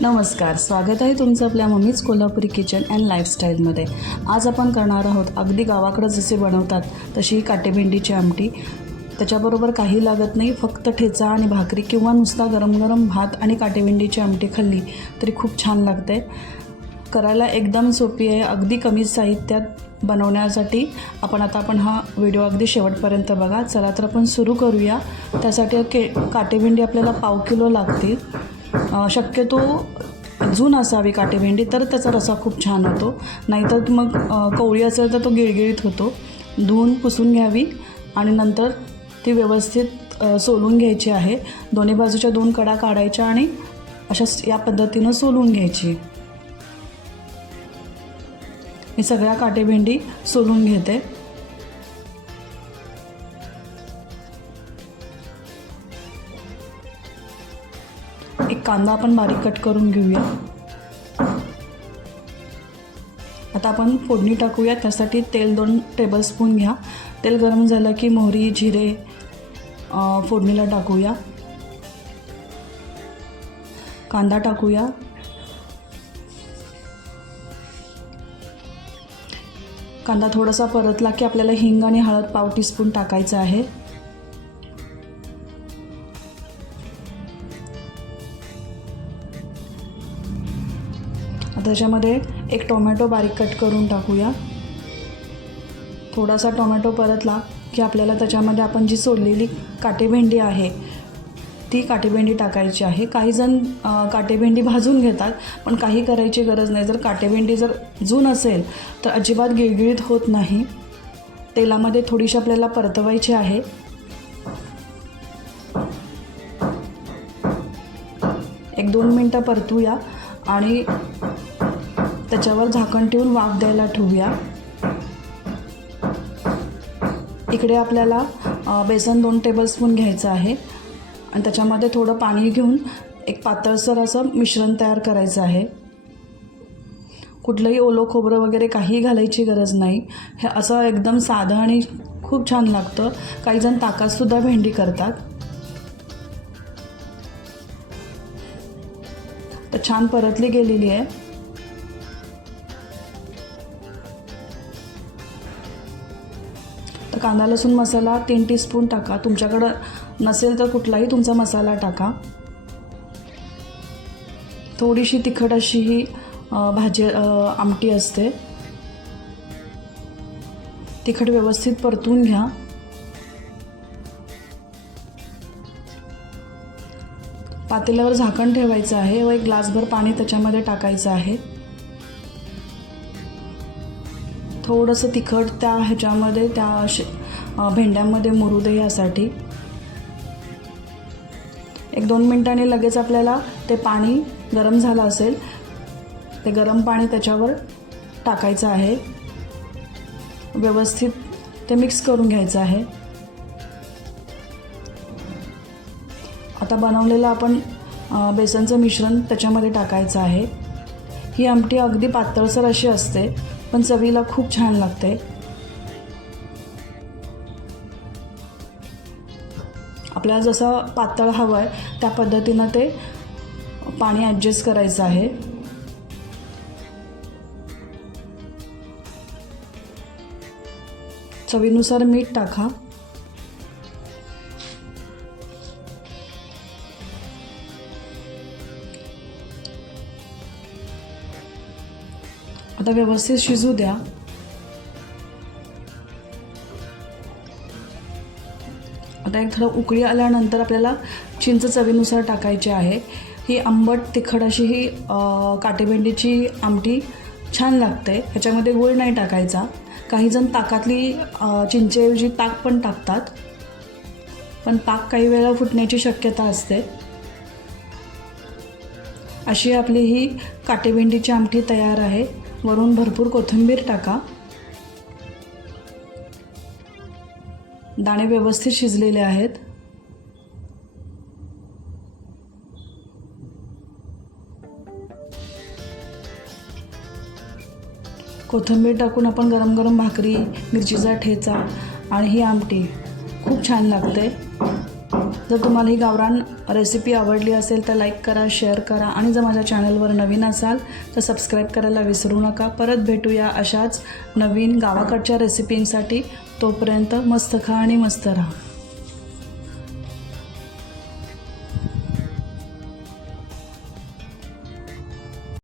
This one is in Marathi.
नमस्कार, स्वागत आहे तुमचं आपल्या मम्मीज कोल्हापुरी किचन अँड लाईफस्टाईलमध्ये। आज आपण करणार आहोत अगदी गावाकडं जसे बनवतात तशी ही काटेभेंडीची आमटी। त्याच्याबरोबर काही लागत नाही, फक्त ठेचा आणि भाकरी किंवा नुसता गरम गरम भात आणि काटेभेंडीची आमटी खाल्ली तरी खूप छान लागते। करायला एकदम सोपी आहे, अगदी कमी साहित्यात बनवण्यासाठी। आपण हा व्हिडिओ अगदी शेवटपर्यंत बघा। चला तर आपण सुरू करूया। त्यासाठी काटेभेंडी आपल्याला 1/2 किलो लागतील। शक्यतो जून असावी काटेभेंडी, तर त्याचा रसा खूप छान होतो, नाहीतर मग कवळी असेल तर तो गिळगिळीत होतो। धुवून पुसून घ्यावी आणि नंतर ती व्यवस्थित सोलून घ्यायची आहे। दोन्ही बाजूच्या 2 कडा काढायच्या आणि अशा या पद्धतीनं सोलून घ्यायची। मी सगळ्या काटेभेंडी सोलून घेते। एक कांदा आपण बारीक कट करून घेऊया। आता आपण फोडणी टाकूया। त्यासाठी तेल 2 टेबलस्पून घ्या। तेल गरम झालं की मोहरी, जिरे फोडणीला टाकूया। कांदा टाकूया। कांदा थोडासा परतला की आपल्याला हिंग आणि हळद 1/2 टीस्पून टाकायचं आहे। आता त्याच्यामध्ये एक टोमॅटो बारीक कट करून टाकूया। थोडासा टोमॅटो परतला की आपल्याला त्याच्यामध्ये आपण जी सोललेली काटेभेंडी आहे ती काटेभेंडी टाकायची आहे। काही जण काटेभेंडी भाजून घेतात, पण काही करायची गरज नाही। जर काटेभेंडी जून असेल तर अजिबात गिळगिळीत होत नाही। तेलामध्ये थोडीशी आपल्याला परतवायची आहे। एक 2 मिनटं परतूया आणि त्याच्यावर झाकण ठेवून वाफ द्यायला ठेवूया। इकडे आपल्याला बेसन 2 टेबलस्पून घ्यायचं आहे आणि त्याच्यामध्ये थोडं पाणी घेऊन एक पातळसर असं मिश्रण तयार करायचं आहे। कुठलंही ओलं खोबरं वगैरे काही घालायची गरज नाही। हे असं एकदम साधं आणि खूप छान लागतं। काही जण ताकातसुद्धा भेंडी करतात। तर छान परतली गेलेली आहे। तर कांदा लसूण मसाला 3 टीस्पून टाका। तुमच्याकडं नसेल तर कुठलाही तुमचा मसाला टाका। थोडीशी तिखट अशी ही आमटी असते। तिखट व्यवस्थित परतून घ्या। पातेल्यावर झाकण ठेवायचं आहे व 1 ग्लासभर पाणी त्याच्यामध्ये टाकायचं आहे। थोडंसं तिखट ह्याच्यामध्ये त्या भेंड्यांमध्ये मुरू दे यासाठी। 1-2 मिनिटांनी लगेच आपल्याला ते पाणी गरम झालं असेल, ते गरम पाणी त्याच्यावर टाकायचं आहे। व्यवस्थित ते मिक्स करून घ्यायचं आहे। आता बनवलेलं आपण बेसनचं मिश्रण त्याच्यामध्ये टाकायचं आहे। ही आमटी अगदी पातळसर अशी असते, पण चवीला खूप छान लागते। आपल्याला जसं पातळ हवं आहे त्या पद्धतीनं ते पाणी ॲडजस्ट करायचं आहे। चवीनुसार मीठ टाका। आता व्यवस्थित शिजू द्या। आता एक थोडं उकळी आल्यानंतर आपल्याला चिंच चवीनुसार टाकायची आहे। ही आंबट तिखट अशी ही काटेभेंडीची आमटी छान लागते। ह्याच्यामध्ये गूळ नाही टाकायचा। काही जण ताकातली चिंचेऐवजी ताक पण टाकतात, पण ताक काही वेळा फुटण्याची शक्यता असते। अशी आपली ही काटेभेंडीची आमटी तयार आहे। वरून भरपूर कोथिंबीर टाका। दाणे व्यवस्थित शिजलेले आहेत। कोथिंबीर टाकून आपण गरम गरम भाकरी, मिरचीचा ठेचा आणि ही आमटी खूप छान लागते। जर तुम्हाला ही गावरान रेसिपी आवडली असेल तर लाईक करा, शेअर करा आणि जर माझ्या चॅनलवर नवीन असाल तर सबस्क्राईब करायला विसरू नका. परत भेटूया अशाच नवीन गावाकडच्या रेसिपींसाठी. तोपर्यंत मस्त खा आणि मस्त राहा.